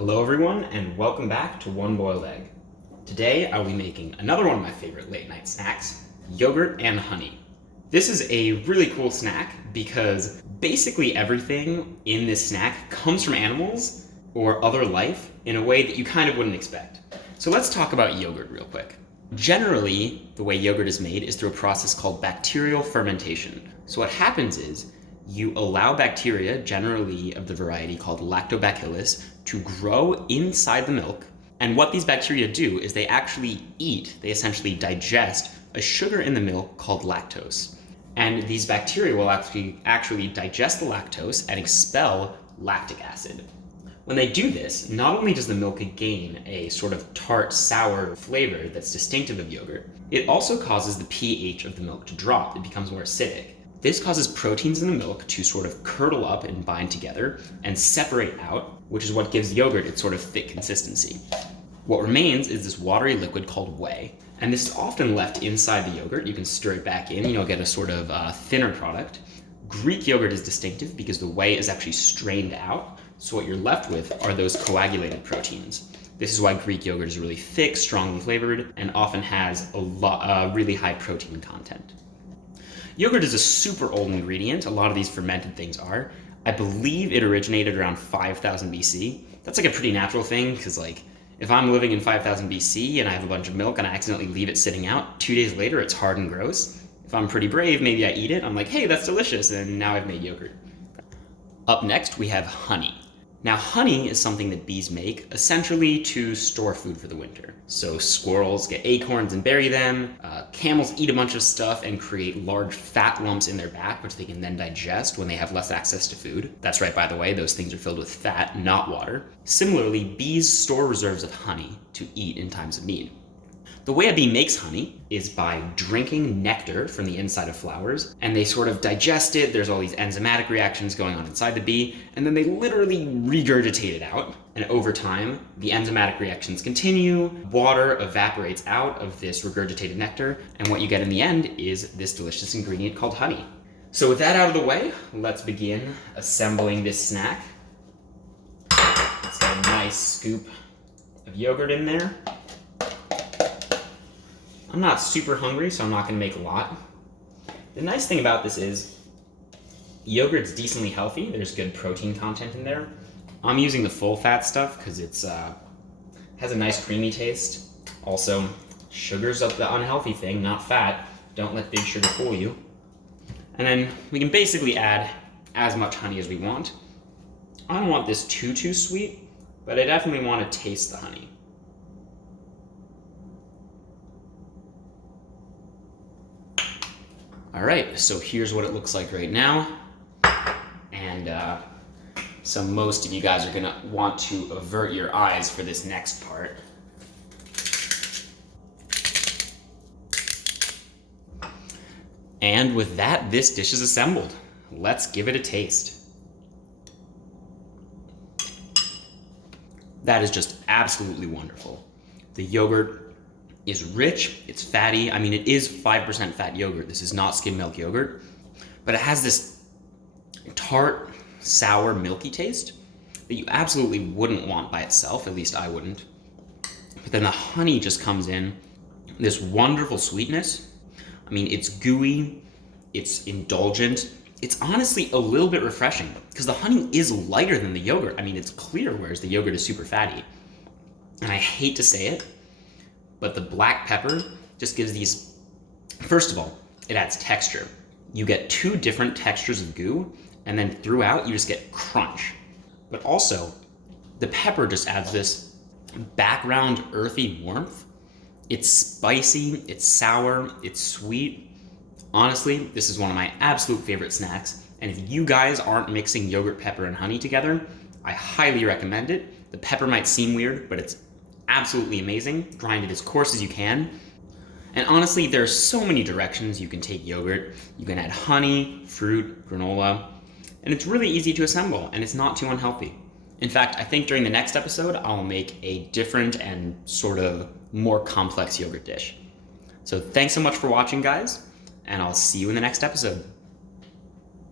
Hello everyone, and welcome back to One Boiled Egg. Today I'll be making another one of my favorite late night snacks, yogurt and honey. This is a really cool snack because basically everything in this snack comes from animals or other life in a way that you kind of wouldn't expect. So let's talk about yogurt real quick. Generally, the way yogurt is made is through a process called bacterial fermentation. So what happens is you allow bacteria, generally of the variety called lactobacillus, to grow inside the milk. And what these bacteria do is they essentially digest a sugar in the milk called lactose. And these bacteria will actually digest the lactose and expel lactic acid. When they do this, not only does the milk gain a sort of tart, sour flavor that's distinctive of yogurt, it also causes the pH of the milk to drop. It becomes more acidic. This causes proteins in the milk to sort of curdle up and bind together and separate out, which is what gives yogurt its sort of thick consistency. What remains is this watery liquid called whey, and this is often left inside the yogurt. You can stir it back in, you'll get a sort of thinner product. Greek yogurt is distinctive because the whey is actually strained out, so what you're left with are those coagulated proteins. This is why Greek yogurt is really thick, strongly flavored, and often has a really high protein content. Yogurt is a super old ingredient. A lot of these fermented things are. I believe it originated around 5000 BC. That's like a pretty natural thing because if I'm living in 5000 BC and I have a bunch of milk and I accidentally leave it sitting out, 2 days later it's hard and gross. If I'm pretty brave, maybe I eat it. I'm like, hey, that's delicious, and now I've made yogurt. Up next, we have honey. Now, honey is something that bees make essentially to store food for the winter. So squirrels get acorns and bury them. Camels eat a bunch of stuff and create large fat lumps in their back, which they can then digest when they have less access to food. That's right, by the way, those things are filled with fat, not water. Similarly, bees store reserves of honey to eat in times of need. The way a bee makes honey is by drinking nectar from the inside of flowers, and they sort of digest it. There's all these enzymatic reactions going on inside the bee, and then they literally regurgitate it out. And over time, the enzymatic reactions continue, water evaporates out of this regurgitated nectar, and what you get in the end is this delicious ingredient called honey. So with that out of the way, let's begin assembling this snack. Let's get a nice scoop of yogurt in there. I'm not super hungry, so I'm not going to make a lot. The nice thing about this is yogurt's decently healthy. There's good protein content in there. I'm using the full fat stuff because it's has a nice creamy taste. Also, sugar's the unhealthy thing, not fat. Don't let big sugar fool you. And then we can basically add as much honey as we want. I don't want this too sweet, but I definitely want to taste the honey. All right, so here's what it looks like right now. And so most of you guys are gonna want to avert your eyes for this next part. And with that, this dish is assembled. Let's give it a taste. That is just absolutely wonderful. The yogurt is rich, it's fatty. I mean, it is 5% fat yogurt. This is not skim milk yogurt, but it has this tart, sour, milky taste that you absolutely wouldn't want by itself. At least I wouldn't. But then the honey just comes in, this wonderful sweetness. I mean, it's gooey, it's indulgent. It's honestly a little bit refreshing because the honey is lighter than the yogurt. I mean, it's clear, whereas the yogurt is super fatty. And I hate to say it, but the black pepper just gives these, first of all, it adds texture. You get two different textures of goo, and then throughout you just get crunch. But also, the pepper just adds this background earthy warmth. It's spicy, it's sour, it's sweet. Honestly, this is one of my absolute favorite snacks, and if you guys aren't mixing yogurt, pepper, and honey together, I highly recommend it. The pepper might seem weird, but it's absolutely amazing. Grind it as coarse as you can. And honestly, there's so many directions you can take yogurt. You can add honey, fruit, granola, and it's really easy to assemble, and it's not too unhealthy. In fact, I think during the next episode, I'll make a different and sort of more complex yogurt dish. So thanks so much for watching, guys, and I'll see you in the next episode.